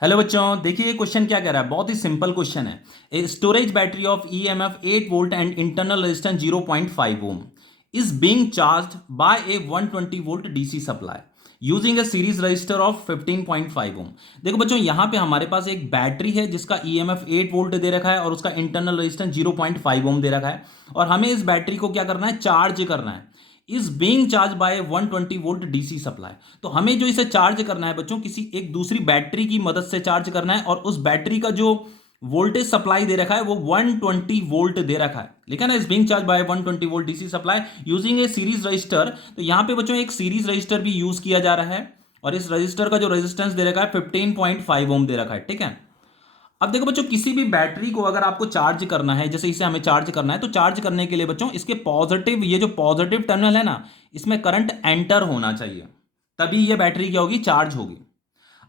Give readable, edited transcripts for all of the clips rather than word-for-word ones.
Hello बच्चों, देखिए ये क्वेश्चन क्या कह रहा है। बहुत ही सिंपल क्वेश्चन है। A storage battery of EMF 8 volt and internal resistance 0.5 ohm is being charged by a 120 volt DC supply using a series resistor of 15.5 ohm. देखो बच्चों, यहां पे हमारे पास एक बैटरी है जिसका ईएमएफ 8 वोल्ट दे रखा है और उसका इंटरनल रेजिस्टेंस 0.5 ओम दे रखा है, और हमें इस बैटरी को क्या करना है, चार्ज करना है। Is being charge by 120 volt DC supply. तो हमें जो इसे चार्ज करना है बच्चों, किसी एक दूसरी बैटरी की मदद से चार्ज करना है, और उस बैटरी का जो वोल्टेज सप्लाई दे रखा है वो 120 वोल्ट दे रखा है। लिखा ना, is being charge by 120 volt DC supply using a series register. तो यहां पे बच्चों एक सीरीज रजिस्टर भी यूज किया जा रहा है, और इस रजिस्टर का जो रेजिस्टेंस दे रखा है 15.5 ओम दे रखा है। ठीक है। अब देखो बच्चों, किसी भी बैटरी को अगर आपको चार्ज करना है, जैसे इसे हमें चार्ज करना है, तो चार्ज करने के लिए बच्चों इसके पॉजिटिव, ये जो पॉजिटिव टर्मिनल है ना, इसमें करंट एंटर होना चाहिए, तभी ये बैटरी क्या होगी, चार्ज होगी।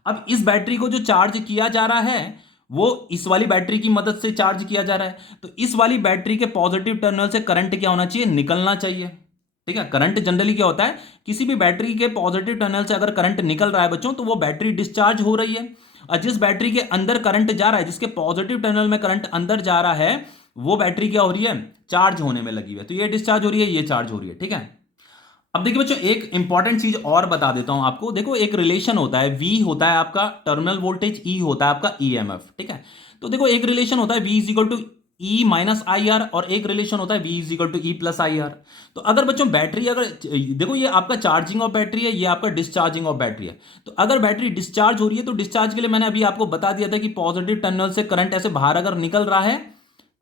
अब इस बैटरी को जो चार्ज किया जा रहा है वो इस वाली बैटरी की मदद से चार्ज किया जा रहा है, तो इस वाली बैटरी के पॉजिटिव टर्मिनल से करंट क्या होना चाहिए, निकलना चाहिए। ठीक है। करंट जनरली क्या होता है, किसी भी बैटरी के पॉजिटिव टर्मिनल से अगर करंट निकल रहा है बच्चों, तो वो बैटरी डिस्चार्ज हो रही है। और जिस बैटरी के अंदर करंट जा रहा है, जिसके पॉजिटिव टर्मिनल में करंट अंदर जा रहा है, वो बैटरी क्या हो रही है, चार्ज होने में लगी हुई है। तो ये डिस्चार्ज हो रही है, ये चार्ज हो रही है। ठीक है। अब देखिए बच्चों, एक इंपॉर्टेंट चीज और बता देता हूं आपको। देखो, एक रिलेशन होता है, V होता है आपका टर्मिनल वोल्टेज, E होता है आपका ईएमएफ। ठीक है। तो देखो, एक रिलेशन होता है V is equal to E minus I R, और एक रिलेशन होता है V is equal to E plus I R. तो अगर बच्चों बैटरी, अगर देखो ये आपका चार्जिंग ऑफ बैटरी है, ये आपका डिस्चार्जिंग ऑफ बैटरी है। तो अगर बैटरी डिस्चार्ज हो रही है, तो डिस्चार्ज के लिए मैंने अभी आपको बता दिया था कि पॉजिटिव टर्मिनल से करंट ऐसे बाहर अगर निकल रहा है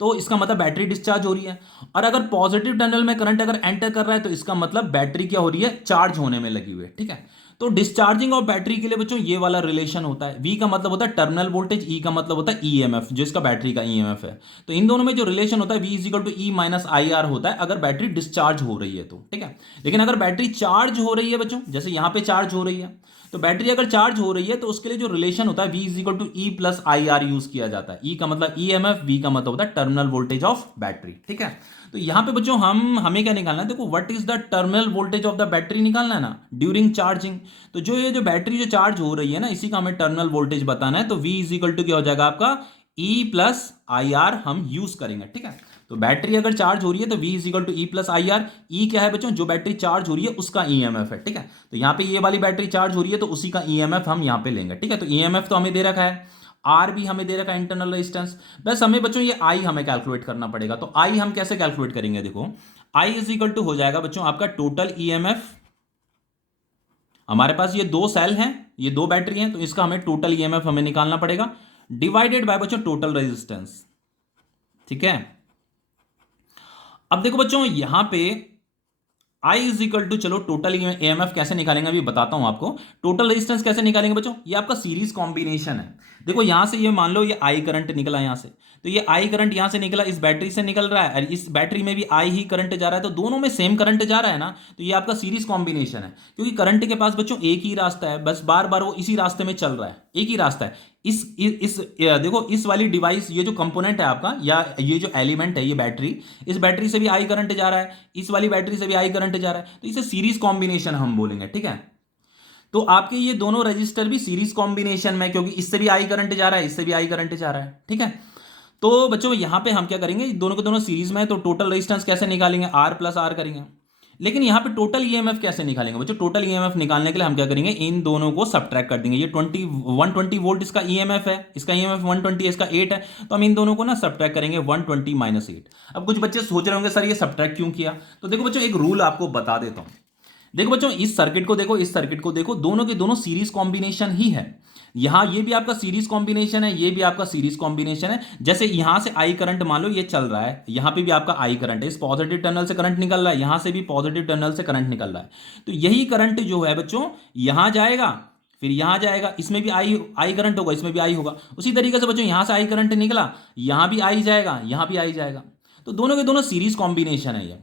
तो इसका मतलब बैटरी डिस्चार्ज हो रही है। और अगर पॉजिटिव टर्मिनल में करंट अगर एंटर कर रहा है, तो इसका मतलब बैटरी क्या हो रही है, चार्ज होने में लगी हुई है। ठीक है। तो डिस्चार्जिंग ऑफ बैटरी के लिए बच्चों ये वाला रिलेशन होता है। V का मतलब होता है टर्मिनल वोल्टेज, E का मतलब होता है ईएमएफ, जो इसका बैटरी का ईएमएफ है। तो इन दोनों में जो रिलेशन होता है V is equal to E minus I R होता है, अगर बैटरी डिस्चार्ज हो रही है तो। ठीक है। लेकिन अगर बैटरी चार्ज हो रही है बच्चों, जैसे यहां पे चार्ज हो रही है, तो बैटरी अगर चार्ज हो रही है तो उसके लिए जो रिलेशन होता है V is equal to E plus I R use किया जाता है। E का मतलब ईएमएफ, V का मतलब होता है टर्मिनल वोल्टेज ऑफ बैटरी। ठीक है। तो यहां पे बच्चों हमें क्या निकालना है, देखो what is the terminal voltage of the battery निकालना है ना, ड्यूरिंग चार्जिंग। तो जो ये जो बैटरी जो चार्ज हो रही है ना, इसी का हमें टर्मिनल वोल्टेज बताना है। तो V इज इक्वल टू क्या हो जाएगा आपका, E प्लस आई आर हम यूज करेंगे। ठीक है। तो बैटरी अगर चार्ज हो रही है तो V is equal to E plus I R. E क्या है बच्चों, जो बैटरी चार्ज हो रही है उसका ईएमएफ है। ठीक है। तो यहाँ पे ये वाली बैटरी चार्ज हो रही है तो उसी का ईएमएफ हम यहाँ पे लेंगे। ठीक है। तो ईएमएफ तो हमें दे रखा है, आर भी हमें दे रखा है, इंटरनल रेजिस्टेंस। बस हमें बच्चों ये आई हमें कैलकुलेट करना पड़ेगा। तो आई हम कैसे कैलकुलेट करेंगे, देखो आई इज इक्वल टू हो जाएगा बच्चों आपका टोटल ईएमएफ। हमारे पास ये दो सेल हैं, ये दो बैटरी हैं, तो इसका हमें टोटल ईएमएफ हमें निकालना पड़ेगा, डिवाइडेड बाय बच्चों टोटल रेजिस्टेंस। ठीक है। अब देखो बच्चों, यहां पे आई इज इक्वल टू, चलो टोटल एएमएफ कैसे निकालेंगे अभी बताता हूं आपको। टोटल रेजिस्टेंस कैसे निकालेंगे बच्चों, ये आपका सीरीज कॉम्बिनेशन है। देखो यहां से ये मान लो ये आई करंट निकला यहां से, तो ये आई करंट यहां से निकला, इस बैटरी से निकल रहा है, और इस बैटरी में भी आई ही करंट जा रहा है, तो दोनों में सेम करंट जा रहा है ना, तो ये आपका सीरीज कॉम्बिनेशन है। क्योंकि करंट के पास बच्चों एक ही रास्ता है, बस बार बार वो इसी रास्ते में चल रहा है, एक ही रास्ता है। देखो इस वाली डिवाइस, ये जो कंपोनेंट है आपका, या ये जो एलिमेंट है, ये बैटरी, इस बैटरी से भी आई करंट जा रहा है, इस वाली बैटरी से भी आई करंट जा रहा है, तो इसे सीरीज कॉम्बिनेशन हम बोलेंगे। ठीक है। तो आपके ये दोनों रजिस्टर भी सीरीज कॉम्बिनेशन में, क्योंकि इससे भी आई करंट जा रहा है, इससे भी आई करंट जा रहा है। ठीक है। तो बच्चों यहां पे हम क्या करेंगे, दोनों के दोनों सीरीज में है, तो टोटल रेजिस्टेंस कैसे निकालेंगे, आर प्लस आर करेंगे। लेकिन यहां पे टोटल ईएमएफ कैसे निकालेंगे बच्चों, टोटल ईएमएफ निकालने के लिए हम क्या करेंगे, इन दोनों को सब्ट्रैक्ट कर देंगे। ये 120 वोल्ट इसका ईएमएफ है, इसका ईएमएफ 120 है, इसका 8 है, तो हम इन दोनों को ना सब्ट्रैक्ट करेंगे 120 माइनस 8। अब कुछ बच्चे सोच रहे होंगे सर ये सब्ट्रैक्ट क्यों किया, तो देखो बच्चों एक रूल आपको बता देता हूं। देखो बच्चों, इस सर्किट को देखो, इस सर्किट को देखो, दोनों के दोनों सीरीज कॉम्बिनेशन ही है। यहां ये भी आपका सीरीज कॉम्बिनेशन है, ये भी आपका सीरीज कॉम्बिनेशन है। जैसे यहां से आई करंट मान लो ये चल रहा है, यहां पे भी आपका आई करंट है, इस पॉजिटिव टर्मिनल से करंट निकल रहा है, यहां से भी पॉजिटिव टर्मिनल से करंट निकल रहा है। तो यही करंट जो है बच्चों यहां जाएगा, फिर यहां जाएगा, इसमें भी आई आई करंट होगा, इसमें भी आई होगा। उसी तरीके से बच्चों यहां से आई करंट निकला, यहां भी आई जाएगा, यहां भी आई जाएगा। तो दोनों के दोनों सीरीज कॉम्बिनेशन है ये।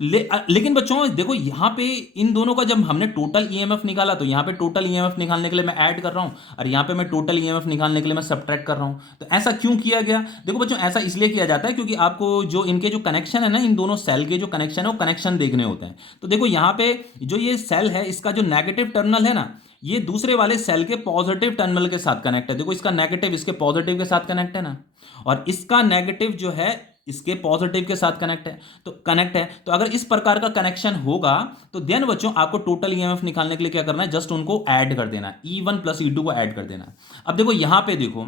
लेकिन बच्चों देखो यहां पे इन दोनों का जब हमने टोटल ईएमएफ निकाला, तो यहां पे टोटल ईएमएफ निकालने के लिए मैं ऐड कर रहा हूं, और यहां पे मैं टोटल ईएमएफ निकालने के लिए मैं सब्ट्रैक्ट कर रहा हूं। तो ऐसा क्यों किया गया, देखो बच्चों ऐसा इसलिए किया जाता है क्योंकि आपको जो इनके जो कनेक्शन है ना, इन दोनों सेल के जो कनेक्शन है वो कनेक्शन देखने होते हैं। तो देखो यहां पे जो ये सेल है, इसका जो नेगेटिव टर्मिनल है ना, ये दूसरे वाले सेल के पॉजिटिव टर्मिनल के साथ कनेक्ट है। देखो इसका नेगेटिव इसके पॉजिटिव के साथ कनेक्ट है ना, और इसका नेगेटिव जो है इसके पॉजिटिव के साथ कनेक्ट है। तो अगर इस प्रकार का कनेक्शन होगा तो देन बच्चों आपको टोटल ईएमएफ निकालने के लिए क्या करना है, जस्ट उनको ऐड कर देना है, E1 प्लस E2 को ऐड कर देना है। अब देखो यहां पे देखो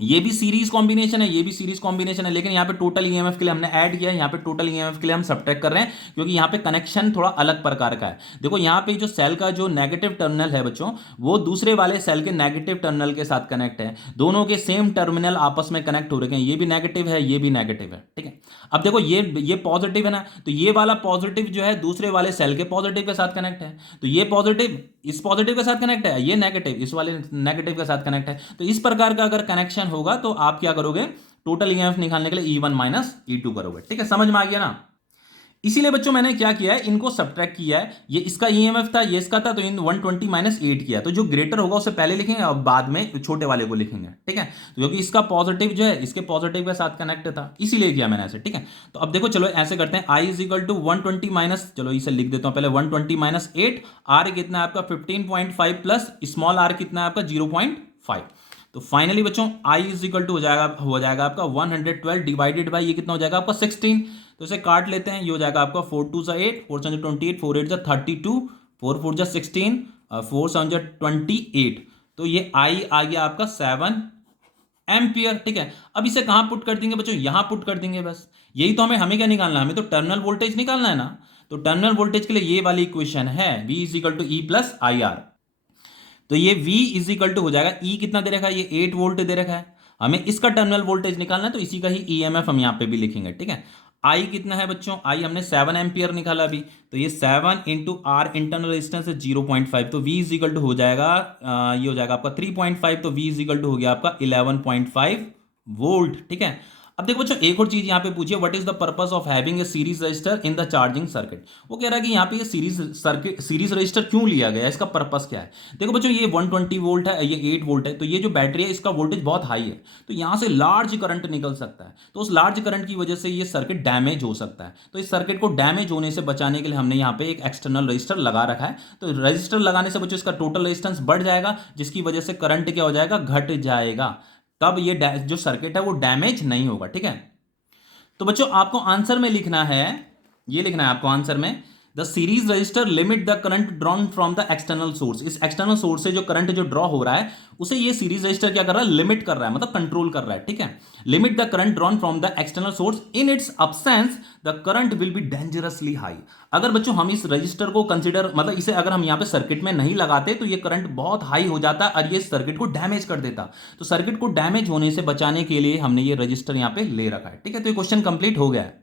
ये भी सीरीज कॉम्बिनेशन है, ये भी सीरीज कॉम्बिनेशन है, लेकिन यहाँ पे टोटल ईएमएफ के लिए हमने ऐड किया है, यहाँ पे टोटल ईएमएफ के लिए हम सब्ट्रैक्ट कर रहे हैं, क्योंकि यहाँ पे कनेक्शन थोड़ा अलग प्रकार का है। देखो यहाँ पे जो सेल का जो नेगेटिव टर्मिनल है बच्चों, वो दूसरे वाले सेल के नेगेटिव टर्मिनल के साथ कनेक्ट है, दोनों के सेम टर्मिनल आपस में कनेक्ट हो रहे हैं, ये भी नेगेटिव है, ये भी नेगेटिव है, ठीक है। अब देखो ये पॉजिटिव है ना, तो ये वाला पॉजिटिव जो है दूसरे वाले सेल के पॉजिटिव के साथ कनेक्ट है, तो ये पॉजिटिव इस पॉजिटिव के साथ कनेक्ट है, ये नेगेटिव इस वाले नेगेटिव के साथ कनेक्ट है। तो इस प्रकार का अगर कनेक्शन होगा तो आप क्या करोगे, टोटल ईएमएफ निकालने के लिए E1 माइनस E2 करोगे, ठीक है, समझ में आ गया ना। इसीलिए बच्चों मैंने क्या किया है, इनको सब्ट्रैक्ट किया है, ये इसका ईएमएफ था, ये इसका था, तो इन 120 माइनस 8 किया, तो जो ग्रेटर होगा उसे पहले लिखेंगे और बाद में छोटे वाले को लिखेंगे, ठीक है। तो क्योंकि इसका पॉजिटिव जो है इसके पॉजिटिव के साथ कनेक्ट था, इसीलिए किया मैंने ऐसे, ठीक है। तो अब देखो चलो ऐसे करते हैं, I is equal to 120 minus, चलो इसे लिख देता हूं पहले, 120 माइनस 8, R कितना है आपका 15.5 प्लस स्मॉल r कितना है आपका 0.5। तो फाइनली बच्चों I इज इक्वल टू हो जाएगा आपका 112 डिवाइडेड बाई ये कितना हो जाएगा आपका 16। तो इसे काट लेते हैं, ये हो जाएगा आपका 4 2 सा 8, 4 7 28, 4 8 जा 32, 4 4 जा 16, 4 7 जा 28। तो ये I आ गया आपका 7 एम्पियर, ठीक है। अब इसे कहां पुट कर देंगे बच्चों, यहां पुट कर देंगे, बस यही तो हमें क्या निकालना है, हमें तो टर्मिनल वोल्टेज निकालना है ना। तो टर्मिनल वोल्टेज के लिए ये वाली इक्वेशन है V is equal to E plus IR। तो ये V इज इक्वल टू हो जाएगा, E कितना दे रखा है, ये 8 वोल्ट दे रखा है, हमें इसका टर्मिनल वोल्टेज निकालना है, तो इसी का ही ईएमएफ हम यहां पे भी लिखेंगे, ठीक है। I कितना है बच्चों, I हमने 7 एम्पियर निकाला अभी, तो ये 7 इंटू आर इंटरनल रेजिस्टेंस है 0.5, तो V इज इक्वल टू हो जाएगा ये हो जाएगा आपका 3.5, तो V इज इक्वल टू हो गया आपका 11.5 वोल्ट, ठीक है। अब देखो बच्चों एक और चीज यहां पे पूछिए, what is the purpose of having a series register in the charging circuit. वो कह रहा है कि यहाँ पे ये सीरीज रजिस्टर क्यों लिया गया है, इसका पर्पस क्या है। देखो बच्चों ये 120 वोल्ट है, ये 8 वोल्ट है, तो ये जो बैटरी है इसका वोल्टेज बहुत हाई है, तो यहां से लार्ज करंट निकल सकता है, तो उस लार्ज करंट की वजह से ये सर्किट डैमेज हो सकता है। तो इस सर्किट को डैमेज होने से बचाने के लिए हमने यहाँ पे एक एक्सटर्नल रजिस्टर लगा रखा है। तो रजिस्टर लगाने से बच्चों इसका टोटल रेजिस्टेंस बढ़ जाएगा, जिसकी वजह से करंट क्या हो जाएगा, घट जाएगा, तब ये जो सर्किट है वो डैमेज नहीं होगा, ठीक है। तो बच्चों आपको आंसर में लिखना है, ये लिखना है आपको आंसर में, the series register limit the current drawn from the external source. इस एक्सटर्नल सोर्स से जो करंट जो ड्रॉ हो रहा है उसे ये सीरीज रजिस्टर क्या कर रहा है, लिमिट कर रहा है, मतलब कंट्रोल कर रहा है, ठीक है। Limit the current drawn from the external source, in its absence the current will be dangerously high. अगर बच्चों हम इस रजिस्टर को कंसीडर, मतलब इसे अगर हम यहां पे सर्किट में नहीं लगाते तो ये करंट बहुत हाई हो जाता और ये सर्किट को डैमेज कर देता। तो सर्किट को डैमेज होने से बचाने के लिए हमने ये रजिस्टर यहां पे ले रखा है, ठीक है। तो ये क्वेश्चन कंप्लीट हो गया है।